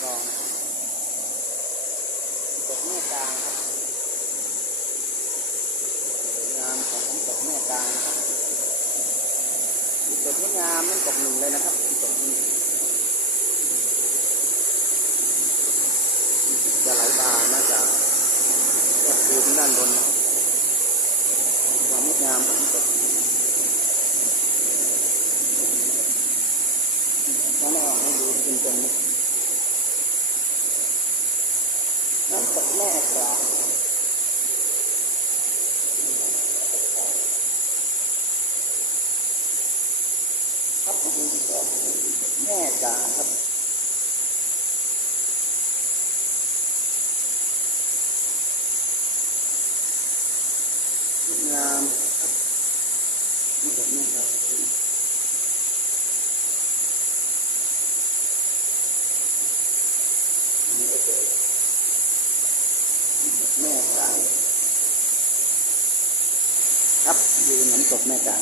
คลองตกแม่กลางครับสวยงามของน้ำตกแม่กลางครับตกงามน้ำตกหนึ่งเลยนะครับตกนี้จะไหลบ่ามาจากยอดภูด้านบนความงดงามของน้ำตกน้ำออกให้ดูเป็นน้ำตกแม่กลางครับแม่กลางครับงามครับนี่แบบแม่กลางนี่ก็เป็นแม่กลางครับอยู่น้ำตกแม่กลาง